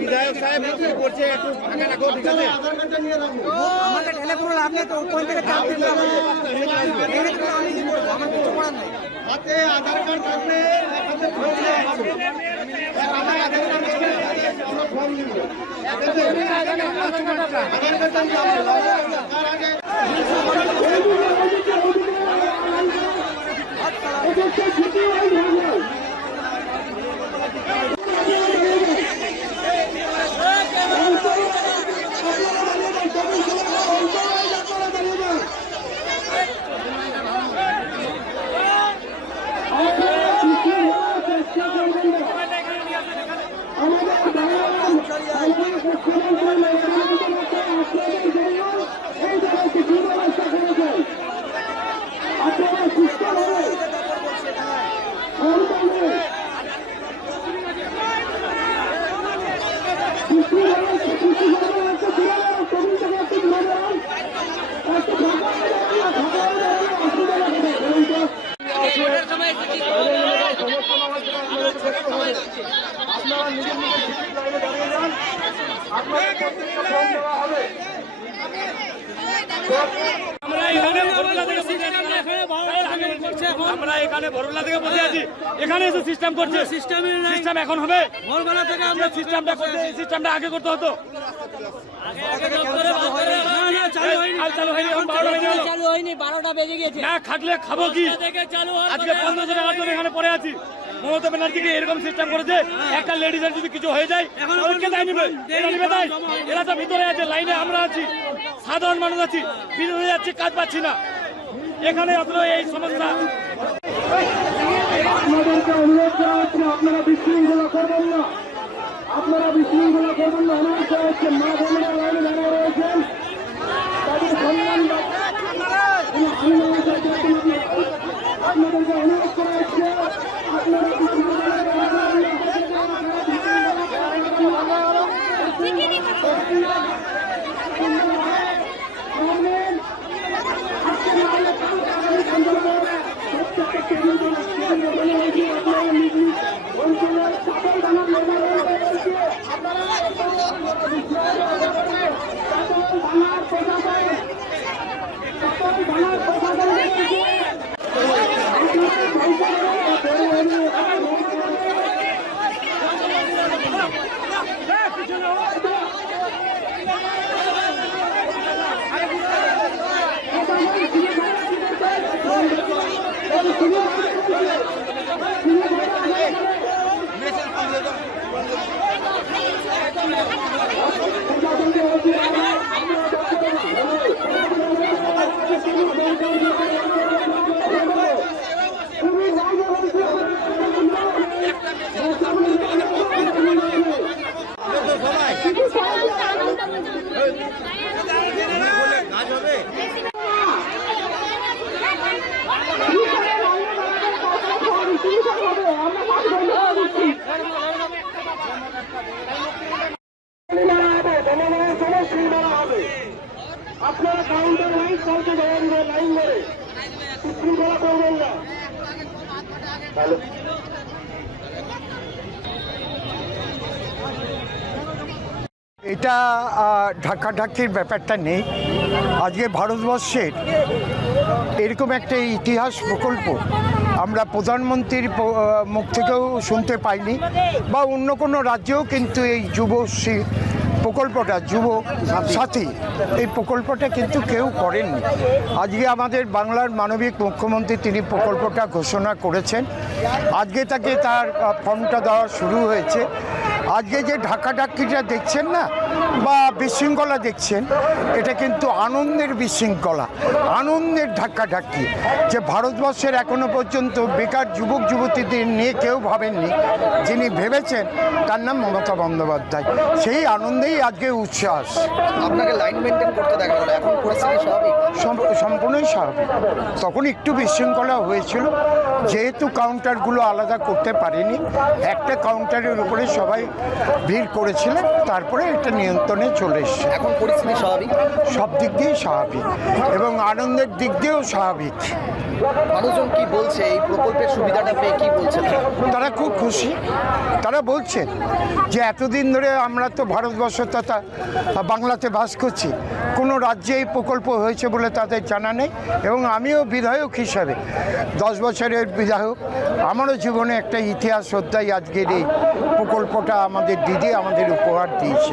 বিধায়ক সাহেব করছে একটু ফাঁকা রাখো, ঠিক আছে? আমাদের ঠেলে পুরো লাভ নেই তো, কোন থেকে চাপ দিতে হবে? আমার কিছু করার নেই। হাতে আধার কার্ড থাকলে হাতে ফর্ম দেওয়া আছে। আমার আধার কার্ড থাকলে আমরা ফর্ম দিব। আধার কার্ডটা তার আগে আপনারা নিজের নিজের টিকিট লাইনে দাঁড়িয়ে যান, আপনাদের প্রত্যেকটা ফর্ম দেওয়া হবে। আমরা এখানে ভোরবেলা থেকে বসে আছি, এখানে এসে সিস্টেম করছে। সিস্টেম এখন হবে, ভোরবেলা থেকে আমরা সিস্টেমটা করতে, এই সিস্টেমটা আগে করতে হতো। চালু হয়নি, 12টা বেজে গেছে। না খাটলে খাবো কি? আজকে 1500 টাকার জন্য এখানে পড়ে আছি। মমতা ব্যানার্জিকে এরকম সিস্টেম করেছে, একটা লেডিজের যদি কিছু হয়ে যায় কে দায় নিবে? এরা নিবে দায়? এরা তো ভিতরে আছে, লাইনে আমরা আছি, সাধারণ মানুষ আছি, বিরোধী যাচ্ছি, কাজ পাচ্ছি না। এখানে আসলে এই সমস্যা। আপনাদেরকে অনুরোধ করা হচ্ছে, আপনারা বিশৃঙ্খলা করবেন না, আপনারা বিশৃঙ্খলা করবেন না। অনুরোধ করা হচ্ছে, মা বোনেরা লাইনে দাঁড়িয়ে রয়েছেন, তাদের সম্মান আপনাদেরকে অনুরোধ করা হচ্ছে, আপনারা আপনারা কাউন্টার ওয়াইজ কাউকে লাইন ধরে শৃঙ্খলা করবেন না। এটা ঢাকাঢাকির ব্যাপারটা নেই। আজকে ভারতবর্ষের এরকম একটা ইতিহাস প্রকল্প আমরা প্রধানমন্ত্রীর মুখ থেকেও শুনতে পাইনি, বা অন্য কোনো রাজ্যেও কিন্তু এই যুবশ্রী প্রকল্পটা যুব সাথী, এই প্রকল্পটা কিন্তু কেউ করেননি। আজকে আমাদের বাংলার মানবিক মুখ্যমন্ত্রী তিনি প্রকল্পটা ঘোষণা করেছেন। আজকে তাকে তার ফর্মটা দেওয়া শুরু হয়েছে। আজকে যে ঢাকাঢাকিটা দেখছেন না বা বিশৃঙ্খলা দেখছেন, এটা কিন্তু আনন্দের বিশৃঙ্খলা, আনন্দের ঢাকাঢাকি। যে ভারতবর্ষের এখনো পর্যন্ত বেকার যুবক যুবতীদের নিয়ে কেউ ভাবেননি, যিনি ভেবেছেন তার নাম মমতা বন্দ্যোপাধ্যায়। সেই আনন্দেই আজকে উচ্ছ্বাস। আপনাকে লাইন মেনটেন করতে দেখা গেল, এখন পরিস্থিতি স্বাভাবিক? সম্পূর্ণই স্বাভাবিক। তখন একটু বিশৃঙ্খলা হয়েছিল, যেহেতু কাউন্টারগুলো আলাদা করতে পারেনি, একটা কাউন্টারের উপরে সবাই ভিড় করেছিলেন, তারপরে এটা নিয়ন্ত্রণে চলে এসছে। এখন পরিস্থিতি স্বাভাবিক? সব দিক দিয়েই স্বাভাবিক এবং আনন্দের দিক দিয়েও স্বাভাবিক। মানুষজন কি বলছে এই প্রকল্পের সুবিধাটা পেয়ে, কি বলছে তারা খুব খুশি। তারা বলছেন যে এতদিন ধরে আমরা তো ভারতবর্ষ তথা বাংলাতে বাস করছি, কোনো রাজ্যে এই প্রকল্প হয়েছে বলে তাদের জানা নেই। এবং আমিও বিধায়ক হিসাবে 10 বছরের বিধায়ক, আমারও জীবনে একটা ইতিহাস অধ্যায় আজকের এই প্রকল্পটা আমাদের দিদি আমাদের উপহার দিয়েছে।